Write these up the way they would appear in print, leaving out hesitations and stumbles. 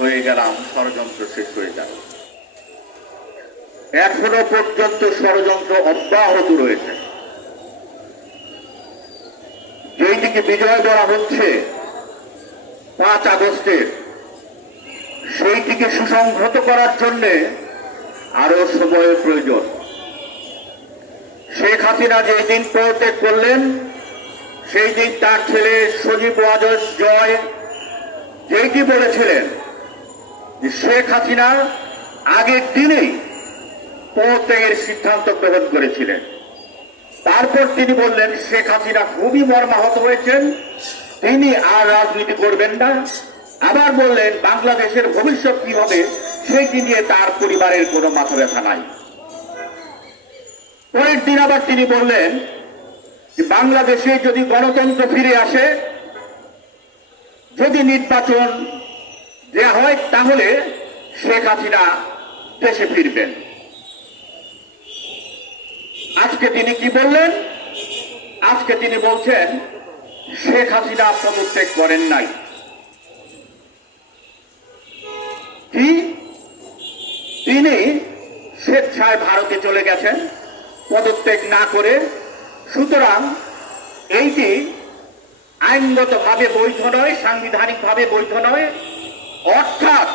হয়ে গেলাম, ষড়যন্ত্র শেষ হয়ে গেল। এখনো পর্যন্ত ষড়যন্ত্র অব্যাহত রয়েছে। যেই দিকে বিজয় করা হচ্ছে 5 আগস্টের, সেই দিকে সুসংহত করার জন্য আরো সময়ের প্রয়োজন। শেখ হাসিনা যেই দিন পদত্যাগ করলেন, সেই দিন তার ছেলে সজীব ওয়াজেদ জয় যেইটি বলেছিলেন যে শেখ হাসিনা আগের দিনেই পদত্যাগের সিদ্ধান্ত গ্রহণ করেছিলেন। তারপর তিনি বললেন শেখ হাসিনা খুবই মর্মাহত হয়েছেন, তিনি আর রাজনীতি করবেন না। আবার বললেন বাংলাদেশের ভবিষ্যৎ কি হবে সেইটি নিয়ে তার পরিবারের কোনো মাথা ব্যথা নাই। পরের দিন আবার তিনি বললেন যে বাংলাদেশে যদি গণতন্ত্র ফিরে আসে, যদি নির্বাচন দেয়া হয়, তাহলে শেখ হাসিনা দেশে ফিরবেন। আজকে তিনি কি বললেন? আজকে তিনি বলছেন শেখ হাসিনা পদত্যাগ করেন নাই। কি? তিনি স্বেচ্ছায় ভারতে চলে গেছেন পদত্যাগ না করে। সুতরাং এইটি আইনগতভাবে বৈধ নয়, সাংবিধানিকভাবে বৈধ নয়। অর্থাৎ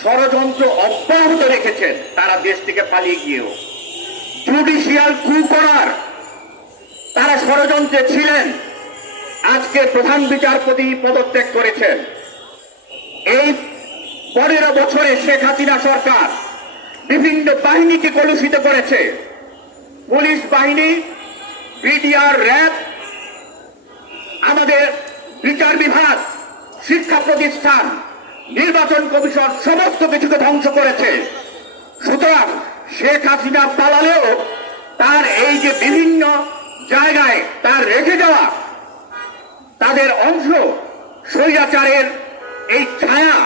ষড়যন্ত্র অব্যাহত রেখেছেন তারা দেশ থেকে পালিয়ে গিয়েও। জুডিশিয়াল কু করার তারা ষড়যন্ত্রে ছিলেন। আজকে প্রধান বিচারপতি পদত্যাগ করেছেন। এই 15 বছরে শেখ হাসিনা সরকার বিভিন্ন বাহিনীকে কলুষিত করেছে। পুলিশ বাহিনী, বিডিআর, র্যাব, আমাদের বিচার বিভাগ, শিক্ষা প্রতিষ্ঠান, নির্বাচন কমিশন সমস্ত কিছুকে ধ্বংস করেছে। সুতরাং শেখ হাসিনা পালালেও তার এই যে বিভিন্ন জায়গায় তার রেখে যাওয়া তাদের অংশ, স্বৈরাচারের এই ছায়া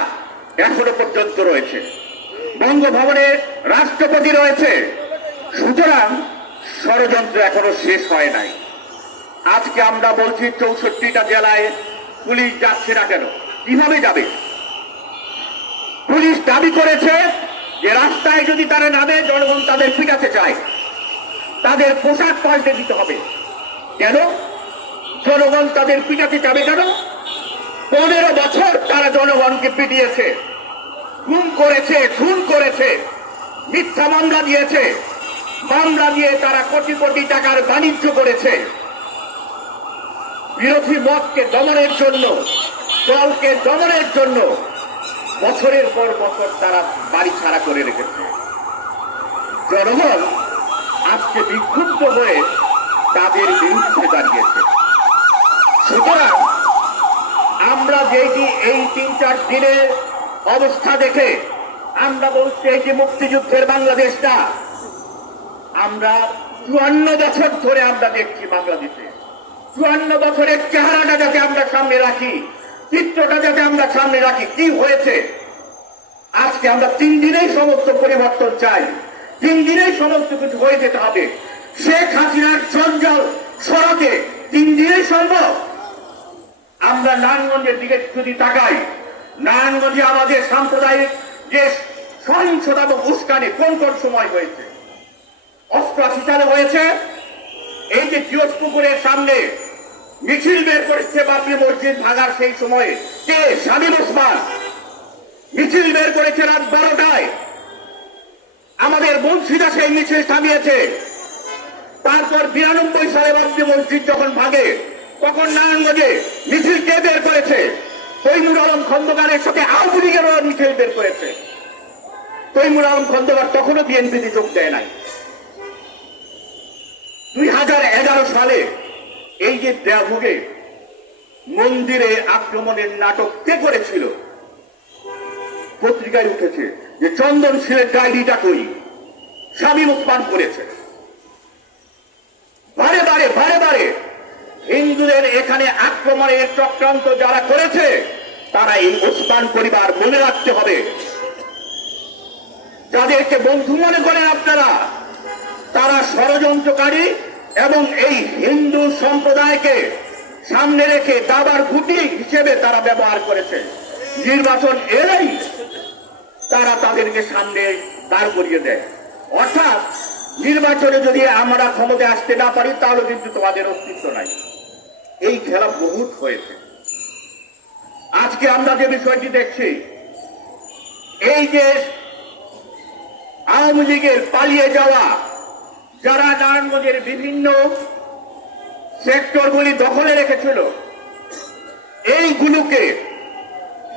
এখনো পর্যন্ত রয়েছে। বঙ্গভবনে রাষ্ট্রপতি রয়েছে। সুতরাং ষড়যন্ত্র এখনো শেষ হয় নাই। আজকে আমরা বলছি 64টা জেলায় পুলিশ যাচ্ছে না কেন? কিভাবে যাবে? পুলিশ দাবি করেছে যে রাস্তায় যদি তারা নামে, জনগণ তাদের পিটাতে চায়, তাদের পোশাক পাল্টে দিতে হবে। কেন জনগণ তাদের পিটাতে যাবে? কেন? 15 বছর তারা জনগণকে পিটিয়েছে, খুন করেছে, খুন করেছে, মিথ্যা মামলা দিয়েছে, মামলা দিয়ে তারা কোটি কোটি টাকার বাণিজ্য করেছে। বিরোধী মতকে দমনের জন্য, দলকে দমনের জন্য বছরের পর বছর তারা বাড়ি ছাড়া করে রেখেছে। জনগণ আজকে বিক্ষুব্ধ হয়ে তাদের বিরুদ্ধে দাঁড়িয়েছে। সুতরাং আমরা যেটি এই 3-4 দিনের অবস্থা দেখে আমরা বলছি এই যে মুক্তিযুদ্ধের বাংলাদেশ না, আমরা 54 বছর ধরে আমরা দেখছি বাংলাদেশে। 54 বছরের চেহারাটা যাতে আমরা সামনে রাখি, চিত্রটা যাতে আমরা সামনে রাখি, কি হয়েছে। আজকে আমরা 3 দিনেই সমস্ত পরিবর্তন চাই, 3 দিনেই সমস্ত কিছু হয়ে যেতে হবে। শেখ হাসিনার জঞ্জাল সরাতে 3 দিনেই সম্ভব। আমরা নারায়ণগঞ্জের দিকে যদি তাকাই, নারায়ণগঞ্জে আমাদের সাম্প্রদায়িক যে সহিংসতা এবং উস্কানি কোন কোন সময় হয়েছে? 88 সালে হয়েছে। এই যে কিয়সপুকুরের সামনে মিছিল বের করেছে বাবরি মসজিদ ভাঙার সেই সময়ে কে? শামীম ওসমান মিছিল বের করেছে রাত 12টায়। আমাদের বংশীরা সেই মিছিল থামিয়েছে। তারপর 92 সালে বাবরি মসজিদ যখন ভাঙে, তখন নারায়ণগঞ্জে মিছিল কে বের করেছে? তৈমুর আলম খন্দকারের সাথে আওয়ামী লীগের মিছিল বের করেছে। তৈমুর আলম খন্দকার তখনও বিএনপিতে যোগ দেয় নাই। 2011 সালে এই যে দেওভোগে মন্দিরে আক্রমণের নাটক কে করেছিল? পত্রিকায় উঠেছে যে চন্দনশীলের ডায়েরিটা কই, শামীম ওসমান করেছে। বারে বারে বারে বারে হিন্দুদের এখানে আক্রমণের চক্রান্ত যারা করেছে তারা এই ওসমান পরিবার, মনে রাখতে হবে। যাদেরকে বন্ধু মনে করেন আপনারা, তারা ষড়যন্ত্রকারী এবং এই হিন্দু সম্প্রদায়কে সামনে রেখে দাবার গুটি হিসেবে তারা ব্যবহার করেছে। নির্বাচন এলেই তারা তাদেরকে সামনে দাঁড় করিয়ে দেয়। অর্থাৎ নির্বাচনে যদি আমরা ক্ষমতায় আসতে না পারি তাহলে কিন্তু তোমাদের অস্তিত্ব নাই। এই খেলা বহুত হয়েছে। আজকে আমরা যে বিষয়টি দেখছি, এই যে আওয়ামী লীগের পালিয়ে যাওয়া যারা নারায়ণগঞ্জের বিভিন্ন সেক্টরগুলি দখলে রেখেছিল, এইগুলোকে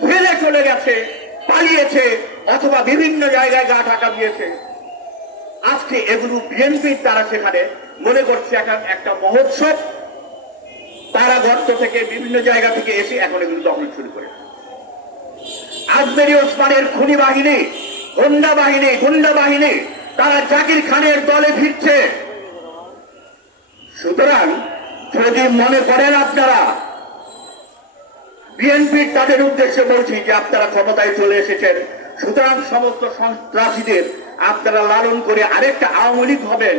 ফেলে চলে গেছে, পালিয়েছে, অথবা বিভিন্ন জায়গায় গা ঢাকা দিয়েছে। আজকে এগুলো বিএনপির তারা সেখানে মনে করছে একটা মহোৎসব। তারা গর্ত থেকে বিভিন্ন জায়গা থেকে এসে এখন এগুলো দখল শুরু করেছে। আজমেরি ওসমানের খুনি বাহিনী, গুন্ডা বাহিনী তারা জাকির খানের দলে ফিরছে। সুতরাং যদি মনে করেন আপনারা বিএনপির, তাদের উদ্দেশ্যে বলছি যে আপনারা ক্ষমতায় চলে এসেছেন, সুতরাং সমস্ত সন্ত্রাসীদের আপনারা লালন করে আরেকটা আওয়ামী লীগ হবেন,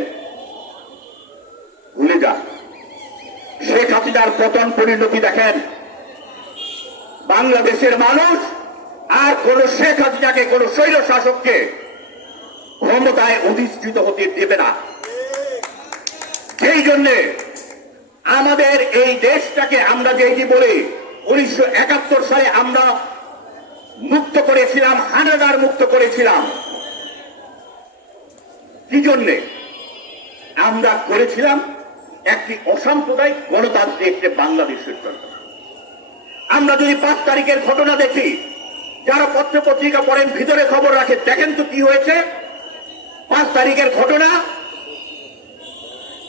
ভুলে যান। শেখ হাসিনার পতন পরিণতি দেখেন। বাংলাদেশের মানুষ আর কোন শেখ হাসিনাকে, কোন স্বৈর শাসককে ক্ষমতায় অধিষ্ঠিত হতে দেবে না। সেই জন্যে আমাদের এই দেশটাকে আমরা যেটি বলি 1971 সালে আমরা মুক্ত করেছিলাম, হানাদার মুক্ত করেছিলাম। কি জন্যে আমরা করেছিলাম? একটি অসাম্প্রদায়িক গণতান্ত্রিক বাংলাদেশের জন্য। আমরা যদি 5 তারিখের ঘটনা দেখি, যারা পত্র পত্রিকা পড়েন, ভিতরে খবর রাখে, দেখেন তো কি হয়েছে। 5 তারিখের ঘটনা,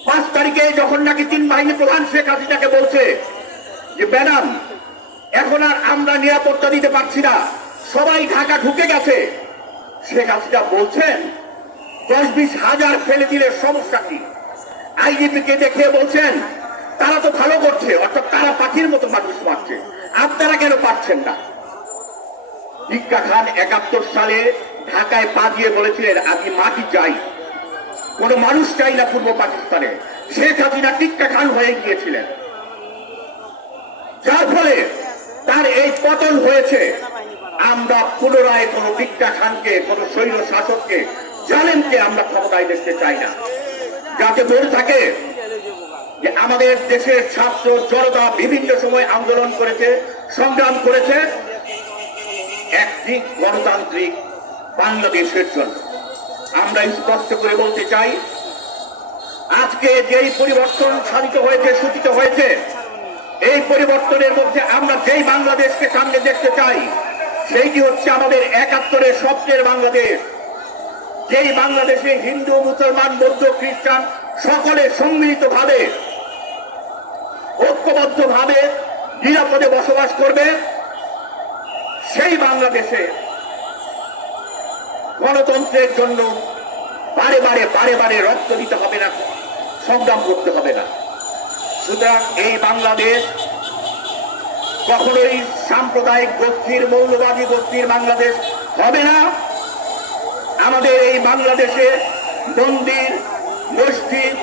5 তারিখে যখন নাকি 3 বাহিনী প্রধান শেখ হাসিনাকে বলছে যে ম্যাডাম এখন আর আমরা নিরাপত্তা দিতে পারছি না, সবাই ঢাকা ঢুকে গেছে, শেখ হাসিনা বলছেন 10-20 হাজার ফেলে দিলে সমস্যা কি? আইজিপি কে দেখে বলছেন তারা তো ভালো করছে, অর্থাৎ তারা পাখির মতো মানুষ মারছে, আপনারা কেন পারছেন না? ভিক্ষা খান 71 সালে ঢাকায় পা দিয়ে বলেছিলেন আমি মাটি চাই, কোন মানুষ চাই না পূর্ব পাকিস্তানে। শেখ হাসিনা টিক্কা খান হয়ে গিয়েছিলেন, যার ফলে তার এই পতন হয়েছে। আমরা পুনরায় কোন টিক্কা খানকে, কোন স্বৈর শাসককে, জালেমকে আমরা ক্ষমতায় দেখতে চাই না। যাতে বলে থাকে যে আমাদের দেশের ছাত্র জনতা বিভিন্ন সময় আন্দোলন করেছে, সংগ্রাম করেছে একটি গণতান্ত্রিক বাংলাদেশের জন্য। আমরা স্পষ্ট করে বলতে চাই, আজকে যেই পরিবর্তন সাধিত হয়েছে, সূচিত হয়েছে, এই পরিবর্তনের মধ্যে আমরা যেই বাংলাদেশকে সামনে দেখতে চাই, সেইটি হচ্ছে আমাদের 71-এর স্বপ্নের বাংলাদেশ। যেই বাংলাদেশে হিন্দু, মুসলমান, বৌদ্ধ, খ্রিস্টান সকলে সম্মিলিতভাবে, ঐক্যবদ্ধভাবে নিরাপদে বসবাস করবে, সেই বাংলাদেশে গণতন্ত্রের জন্য বারে বারে রক্ত দিতে হবে না, সংগ্রাম করতে হবে না। সুতরাং এই বাংলাদেশ কখনোই সাম্প্রদায়িক গোষ্ঠীর, মৌলবাদী গোষ্ঠীর বাংলাদেশ হবে না। আমাদের এই বাংলাদেশে মন্দির, মসজিদ,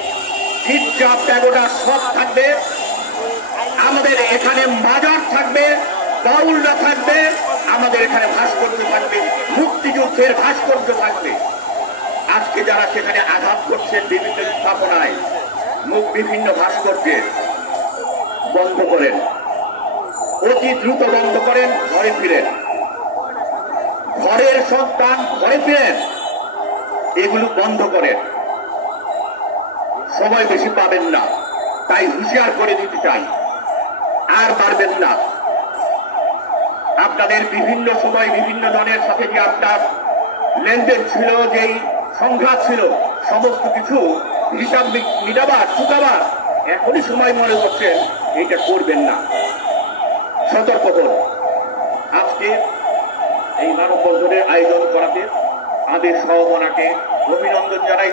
গির্জা, প্যাগোডা সব থাকবে। আমাদের এখানে মাজার থাকবে, বাউলরা থাকবে, আমাদের এখানে ভাস্কর্য থাকবে, মুক্তিযুদ্ধের ভাস্কর্য থাকবে। আজকে যারা সেখানে আঘাত করছেন বিভিন্ন স্থাপনায়, বিভিন্ন ভাস্কর্যের, বন্ধ করেন, অতি দ্রুত বন্ধ করেন, ঘরে ফিরেন। ঘরের সন্তান ঘরে ফিরেন, এগুলো বন্ধ করেন। সময় বেশি পাবেন না, তাই হুঁশিয়ার করে দিতে চাই, আর পারবেন না। আপনাদের বিভিন্ন সময় বিভিন্ন জনের সাথে যে আপনার লেনদেন ছিল, যেই সংঘাত ছিল, সমস্ত কিছু হিসাব মিটাবার, চুকাবার এখনই সময় মনে করছেন, এটা করবেন না। সতর্ক হন। আজকে এই মানববন্ধনের আয়োজন করাতে আমাদের সহমনাকে অভিনন্দন জানাই,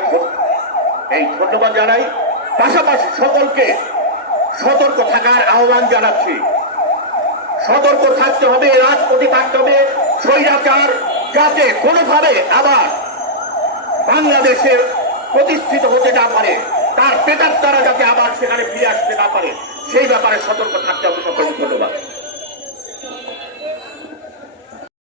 এই ধন্যবাদ জানাই। পাশাপাশি সকলকে সতর্ক থাকার আহ্বান জানাচ্ছি। সতর্ক থাকতে হবে, রাজপথে থাকতে হবে। স্বৈরাচার যাতে কোনোভাবে আবার বাংলাদেশে প্রতিষ্ঠিত হতে না পারে, তার পেটার তারা যাতে আবার সেখানে ফিরে আসতে না পারে, সেই ব্যাপারে সতর্ক থাকতে হবে। সকলকে ধন্যবাদ।